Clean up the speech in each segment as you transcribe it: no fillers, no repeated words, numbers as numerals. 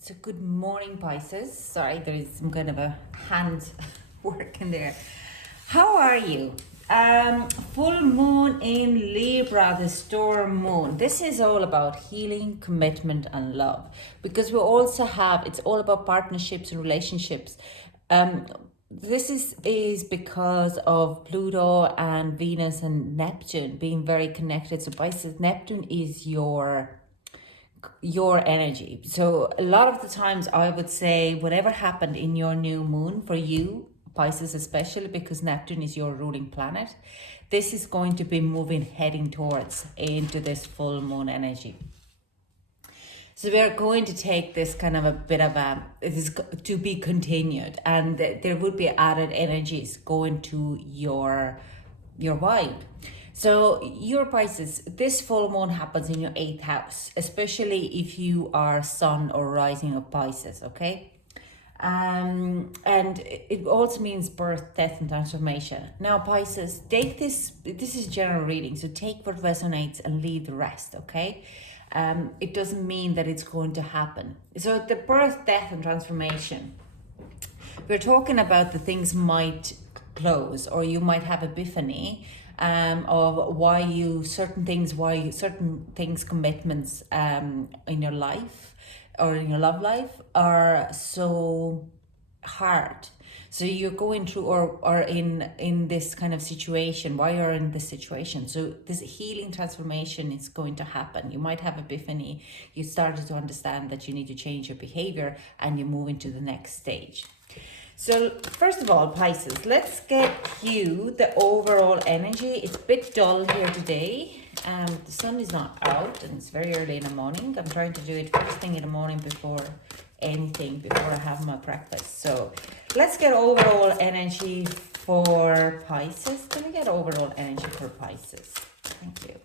So good morning, Pisces. Sorry, there is some kind of a hand work in there. How are you? Full moon in Libra, the storm moon. This is all about healing, commitment, and love. Because we also have, it's all about partnerships and relationships. This is because of Pluto and Venus and Neptune being very connected. So Pisces, Neptune is your energy. So a lot of the times I would say whatever happened in your new moon for you, Pisces especially, because Neptune is your ruling planet, this is going to be moving, heading towards into this full moon energy. So we're going to take this kind of a bit of a, it is to be continued, and there would be added energies going to your vibe. So your Pisces, this full moon happens in your 8th house, especially if you are sun or rising of Pisces, okay? And it also means birth, death, and transformation. Now, Pisces, take this is general reading, so take what resonates and leave the rest, okay? It doesn't mean that it's going to happen. So the birth, death, and transformation, we're talking about the things might close, or you might have epiphany of why certain things, commitments in your life or in your love life are so hard. So you're going through or in this kind of situation, why you're in this situation. So this healing transformation is going to happen. You might have epiphany. You started to understand that you need to change your behavior and you move into the next stage. So first of all, Pisces, let's get you the overall energy. It's a bit dull here today. The sun is not out and it's very early in the morning. I'm trying to do it first thing in the morning before I have my breakfast. So let's get overall energy for Pisces. Can we get overall energy for Pisces? Thank you.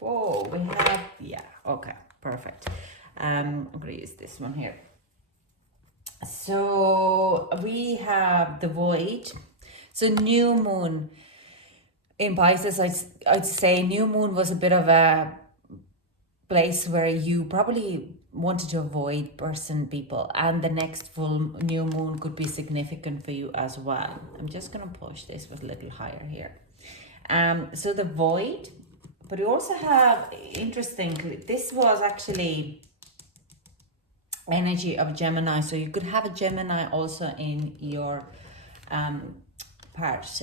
Whoa, we have, yeah, okay, perfect. I'm going to use this one here. So we have the void. So new moon in Pisces, I'd say new moon was a bit of a place where you probably wanted to avoid people, and the next full new moon could be significant for you as well. I'm just going to push this a little higher here. So the void, but we also have, interestingly, this was actually energy of Gemini, so you could have a Gemini also in your part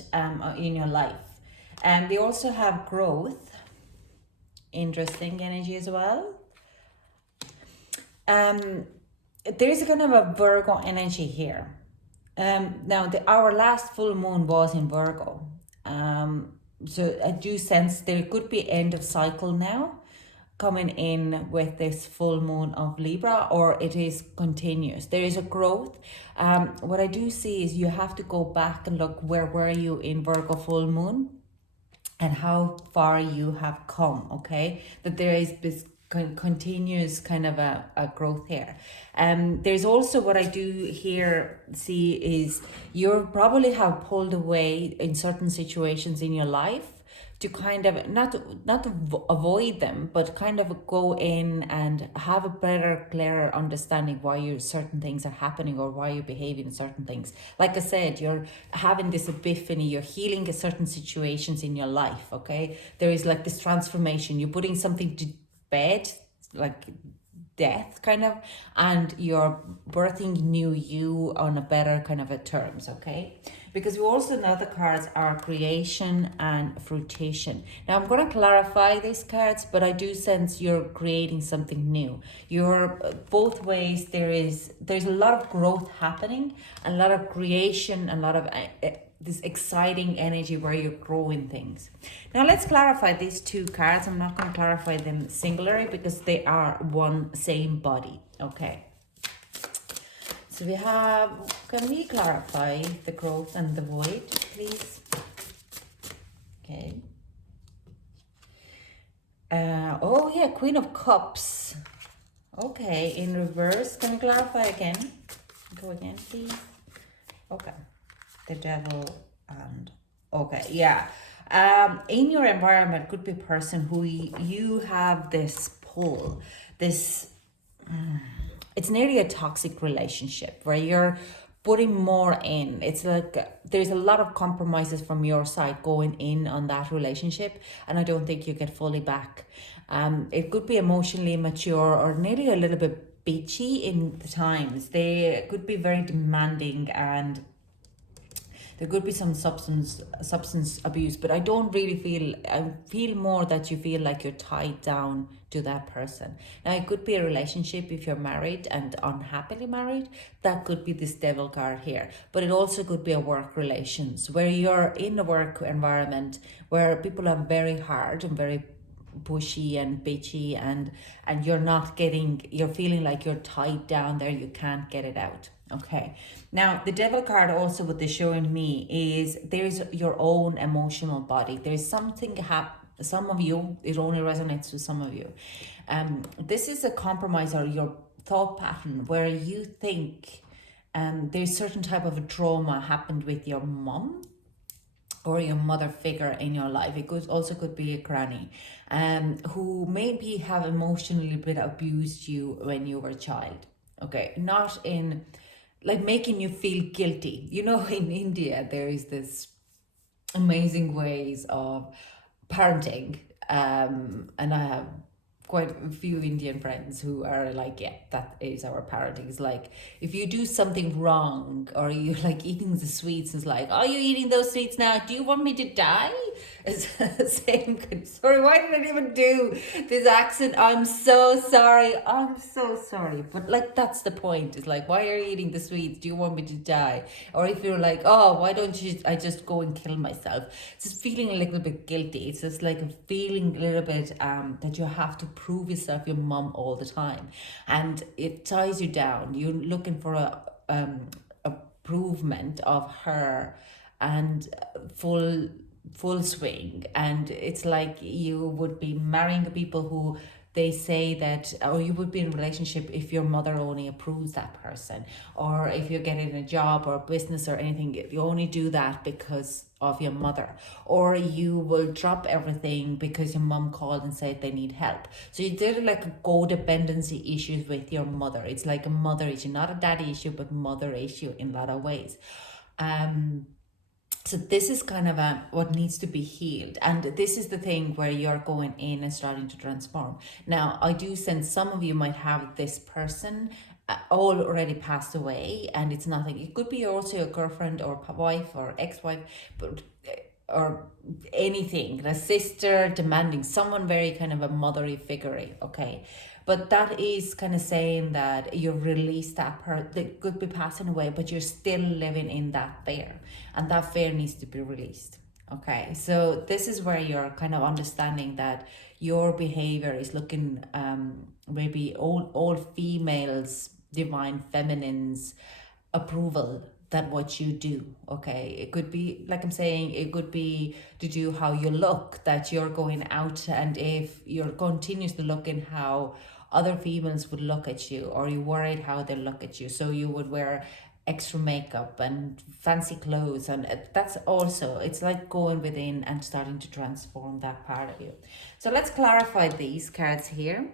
in your life. And we also have growth, interesting energy as well. There is a kind of a Virgo energy here. Now our last full moon was in Virgo, so I do sense there could be end of cycle now coming in with this full moon of Libra, or it is continuous. There is a growth. What I do see is you have to go back and look, where were you in Virgo full moon and how far you have come, okay? That there is this continuous kind of a growth here. There's also what I do here see is you probably have pulled away in certain situations in your life to kind of not to avoid them, but kind of go in and have a better, clearer understanding why certain things are happening or why you're behaving in certain things. Like I said, you're having this epiphany, you're healing certain situations in your life, okay? There is like this transformation, you're putting something to bed, like death kind of, and you're birthing new you on a better kind of a terms, okay? Because we also know the cards are creation and fruition. Now I'm going to clarify these cards, but I do sense you're creating something new. You're both ways. There's a lot of growth happening, a lot of creation, a lot of this exciting energy where you're growing things. Now let's clarify these two cards. I'm not going to clarify them singularly because they are one same body, okay? So we have, can we clarify the growth and the void, please? Okay. Oh yeah, Queen of Cups. Okay, in reverse. Can we clarify again? Go again, please. Okay. The Devil and, okay, yeah. In your environment could be a person who you have this pull, this, it's nearly a toxic relationship where you're putting more in. It's like there's a lot of compromises from your side going in on that relationship, and I don't think you get fully back. It could be emotionally immature or nearly a little bit bitchy in the times. They could be very demanding, and there could be some substance abuse, but I don't really feel, I feel more that you feel like you're tied down to that person. Now it could be a relationship if you're married and unhappily married. That could be this devil card here, but it also could be a work relations where you're in a work environment where people are very hard and very pushy and bitchy, and you're not getting, you're feeling like you're tied down there, you can't get it out. Okay, now the devil card also, what they're showing me is there's your own emotional body. There's something some of you, it only resonates with some of you. This is a compromise or your thought pattern where you think there's certain type of a trauma happened with your mom or your mother figure in your life. It could be a granny who maybe have emotionally been abused you when you were a child. Okay, not in like making you feel guilty. You know, in India there is this amazing ways of parenting, and I have quite a few Indian friends who are like, yeah, that is our parenting. It's like if you do something wrong or you like eating the sweets, it's like, are you eating those sweets now? Do you want me to die? It's the same. Sorry, why did I even do this accent? I'm so sorry. I'm so sorry. But like that's the point. It's like, why are you eating the sweets? Do you want me to die? Or if you're like, oh, why don't you? I just go and kill myself. It's just feeling a little bit guilty. It's just like a feeling a little bit that you have to prove yourself your mom all the time, and it ties you down. You're looking for a improvement of her and full swing, and it's like you would be marrying the people who they say that, or you would be in a relationship if your mother only approves that person, or if you're getting a job or a business or anything, you only do that because of your mother, or you will drop everything because your mom called and said they need help. So you did like a codependency issues with your mother. It's like a mother issue, not a daddy issue, but mother issue in a lot of ways. So this is kind of what needs to be healed, and this is the thing where you're going in and starting to transform. Now I do sense some of you might have this person already passed away, and it's nothing. It could be also your girlfriend or wife or ex-wife, but or anything, a sister demanding, someone very kind of a mothery figure. Okay, but that is kind of saying that you've released that person that could be passing away, but you're still living in that fear, and that fear needs to be released. Okay, so this is where you're kind of understanding that your behavior is looking maybe all females, divine feminines approval that what you do. Okay, it could be like I'm saying, it could be to do how you look, that you're going out, and if you're continuously looking how other females would look at you, or you're worried how they look at you, so you would wear extra makeup and fancy clothes, and that's also, it's like going within and starting to transform that part of you. So let's clarify these cards here.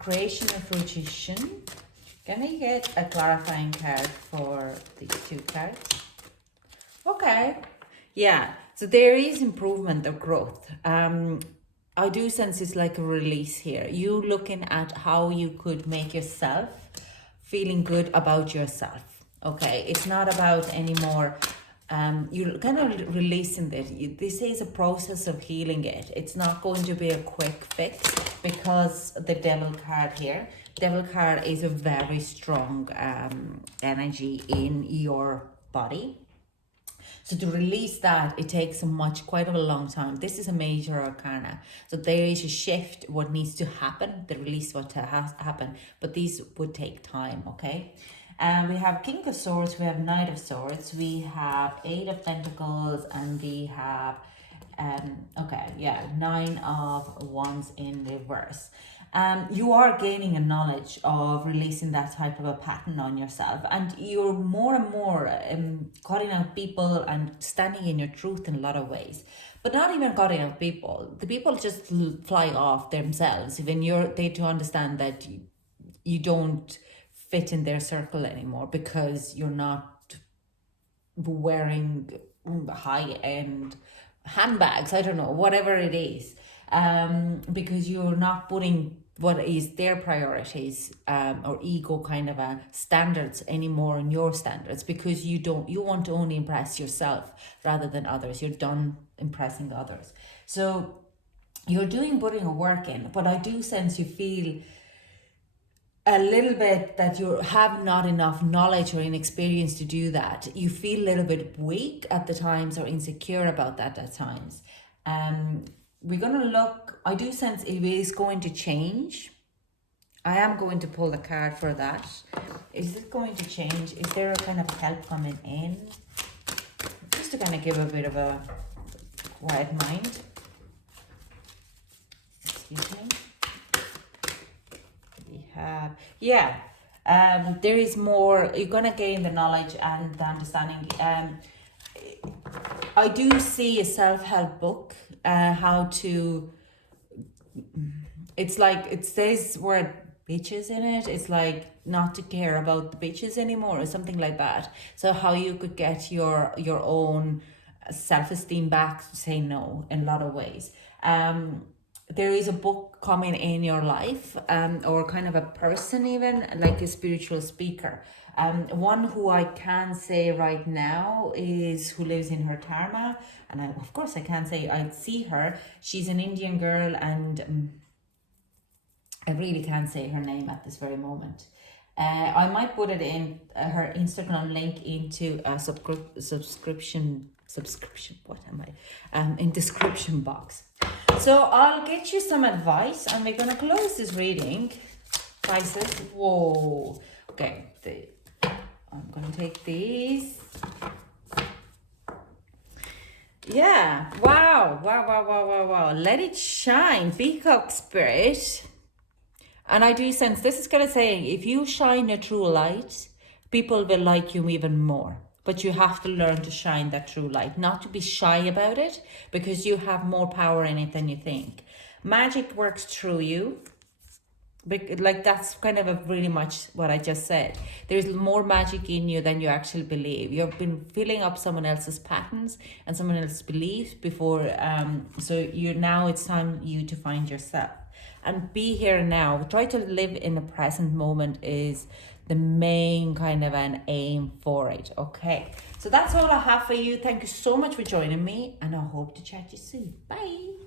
Creation and fruition. Can I get a clarifying card for these two cards? Okay. Yeah. So there is improvement or growth. I do sense it's like a release here. You looking at how you could make yourself feeling good about yourself. Okay. It's not about anymore. You're kind of releasing this. This is a process of healing it. It's not going to be a quick fix, because the devil card here, devil card is a very strong energy in your body. So to release that, it takes quite a long time. This is a major arcana. So there is a shift, what needs to happen, the release what has to happen, but these would take time, okay? And we have King of Swords, we have Knight of Swords, we have Eight of Pentacles, and we have, Nine of Wands in reverse. you are gaining a knowledge of releasing that type of a pattern on yourself, and you're more and more cutting out people and standing in your truth in a lot of ways. But not even cutting out people. The people just fly off themselves when they to understand that you don't fit in their circle anymore because you're not wearing high-end handbags, I don't know, whatever it is, because you're not putting what is their priorities or ego kind of a standards anymore in your standards, because you want to only impress yourself rather than others. You're done impressing others. So you're putting a work in, but I do sense you feel a little bit that you have not enough knowledge or inexperience to do that. You feel a little bit weak at the times or insecure about that at times. We're going to look, I do sense it is going to change. I am going to pull the card for that. Is it going to change? Is there a kind of help coming in? Just to kind of give a bit of a quiet mind. Excuse me. We have, yeah. There is more, you're going to gain the knowledge and the understanding. I do see a self-help book, how to, it's like, it says word bitches in it. It's like not to care about the bitches anymore or something like that. So how you could get your own self-esteem back, say no in a lot of ways. There is a book coming in your life, or kind of a person, even like a spiritual speaker. One who I can say right now is who lives in her karma, and of course I can't say I see her. She's an Indian girl, and I really can't say her name at this very moment. I might put it in her Instagram link into a subscription. What am I? In description box. So I'll get you some advice, and we're gonna close this reading. Pisces. Whoa. Okay. I'm gonna take these. Yeah. Wow. Let it shine. Peacock spirit. And I do sense this is gonna say, if you shine a true light, people will like you even more. But you have to learn to shine that true light, not to be shy about it, because you have more power in it than you think. Magic works through you. Like that's kind of a really much what I just said. There's more magic in you than you actually believe. You've been filling up someone else's patterns and someone else's beliefs before. So now it's time you to find yourself and be here now. Try to live in the present moment is the main kind of an aim for it. Okay, so that's all I have for you. Thank you so much for joining me, and I hope to chat to you soon. Bye.